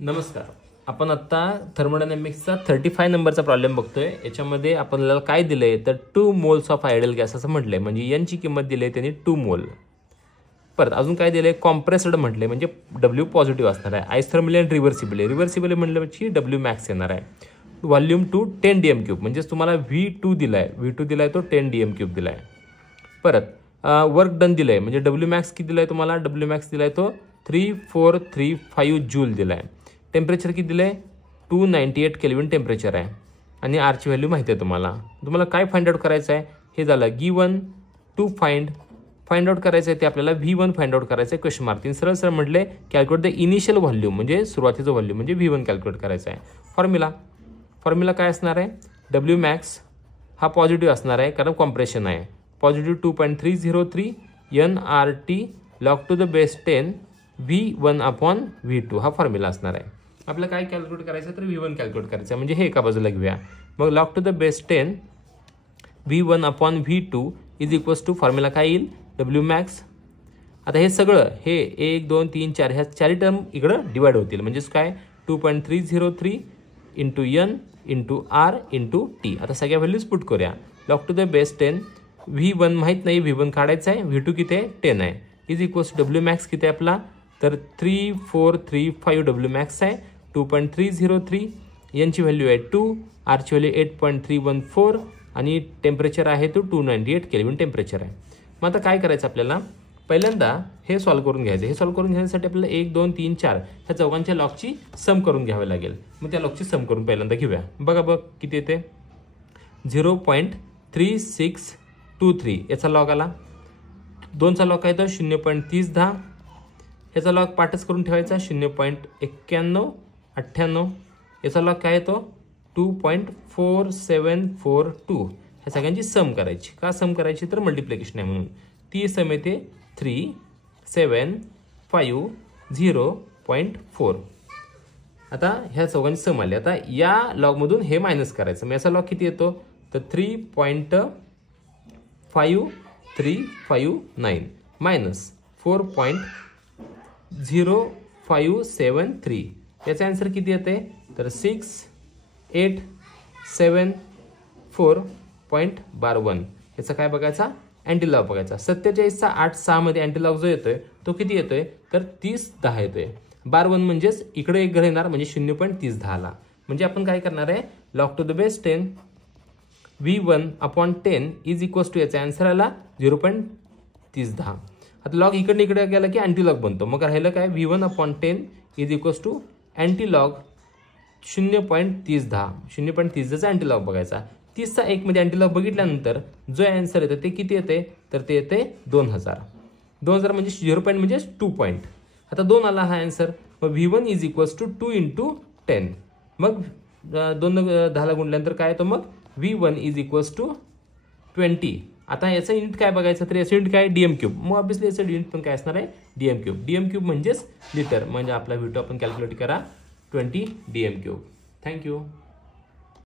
नमस्कार. आपण आता थर्मोडायनामिक्सचा 35 नंबरचा प्रॉब्लेम बघतोय. याच्यामध्ये आपल्याला काय दिलंय तर 2 मोल्स ऑफ आयडियल गॅस असं म्हटलंय, म्हणजे एन ची किंमत दिली आहे त्यांनी 2 मोल. परत अजून काय दिलंय कॉम्प्रेस्ड म्हटलंय, म्हणजे W पॉझिटिव्ह असणार आहे. आयथर्मल आणि रिव्हर्सिबल आहे. रिव्हर्सिबल म्हटलं म्हणजे W मॅक्स येणार आहे. व्हॉल्यूम 2 10 dm3 म्हणजे तुम्हाला V2 दिलाय, V2 दिलाय तो 10 dm3 दिलाय. परत वर्क डन दिलंय, म्हणजे W मॅक्स किती दिलाय तुम्हाला, W मॅक्स दिलाय तो 3435 जूल दिलाय. टेम्परेचर किती दिलंय 298 केल्विन टेम्परेचर आहे आणि आर ची व्हॅल्यू माहिती आहे तुम्हाला काय फाइंड आउट करायचं आहे. हे झालं गिवन टू फाइंड आउट करायचं आहे. ते आपल्याला V1 फाइंड आउट करायचं आहे क्वेश्चन मार्क. सरळ म्हटले कॅल्क्युलेट द इनिशियल व्हॉल्यूम, म्हणजे सुरुवातीचं व्हॉल्यूम म्हणजे V1 कॅल्क्युलेट करायचं आहे. फॉर्म्युला काय असणार आहे, W मॅक्स हा पॉझिटिव्ह असणार आहे कारण कॉम्प्रेशन आहे. Positive 2.303 nRT log to the base 10 V1 upon V2 हा फॉर्म्युला असणार आहे. आपल्याला काय कॅल्क्युलेट करायचं तर V1 कॅल्क्युलेट करायचं आहे, म्हणजे हे एका बाजूला घेऊया. मग log to the base 10 V1 upon V2 is equals to formula काय येईल W मॅक्स. आता हे सगळं हे 1 2 3 4 ह्या चारही टर्म इकडं डिवाइड होतील, म्हणजेच काय 2.303 into N into R into T. आता सगळ्या व्हॅल्यूज पुट करूया. log to the base 10 V1 माहीत नाही, V1 काढायचं आहे, V2 किती आहे 10 आहे, इज इक्वल्स W मॅक्स किती आहे आपला तर 3435 W मॅक्स आहे. 2.303 N ची व्हॅल्यू आहे 2, R ची व्हॅल्यू 8.314 आणि टेम्परेचर आहे तो 298 केल्विन टेम्परेचर आहे. मग आता काय करायचं आपल्याला, पहिल्यांदा हे सॉल्व करून घ्यायचं. हे सॉल्व करून घेण्यासाठी आपल्याला 1 2 3 4 ह्या चौघांच्या लॉगची सम करून घ्यावी लागेल. मग त्या लॉगची सम करून पहिल्यांदा घेऊया. बघा किती येते 0.3623 याचा लॉग आला. 2चा लॉग काय तर 0.3010. याचा लॉग पाठच करून ठेवायचा 0.9198. याचा लॉग काय येतो 2.4742. ह्या सगळ्यांची सम करायची. का सम करायची तर मल्टिप्लिकेशन आहे म्हणून. ती सम येते 3750.4. आता ह्या चौघांची सम आली. आता या लॉगमधून हे मायनस करायचं. मग याचा लॉग किती येतो तर 3.5359 मायनस 4.0573. याचा आन्सर किती येते तर 6874.12. याचा काय बघायचा अँटीलॉग बघायचा. 47चा 8.6 मध्ये अँटीलॉग जो येतोय तो किती येतोय तर 3010 येतोय. 12 म्हणजेच इकडे एक घर येणार म्हणजे 0.3010 ला. म्हणजे आपण काय करणार आहे log to the base 10 V1 upon 10 is equals to याचा आन्सर आला 0.3010. आता लॉग इकडे गेला की अँटीलॉग बनतो. मग राहिलं काय V1 upon 10 is equals to antilog 0.3010. 0.3010चा अँटीलॉग बघायचा. 30चा 1 मध्ये अँटीलॉग बघितल्यानंतर जो आन्सर येतं ते किती येते तर ते येते 2000 म्हणजे 0 पॉईंट म्हणजे 2 पॉईंट. आता 2 आला हा आन्सर. मग V1 is equals to 2 into 10. मग 2 गुणल्यानंतर काय येतो मग V1 इज इक्वल्स टू 20. आता याचं युनिट काय बघायचं तर याचं युनिट काय DM3. मग ऑब्विसली याचं युनिट पण काय असणार आहे DM3 म्हणजेच लिटर. म्हणजे आपला V2 आपण कॅल्क्युलेट करा 20 DM3. थँक्यू.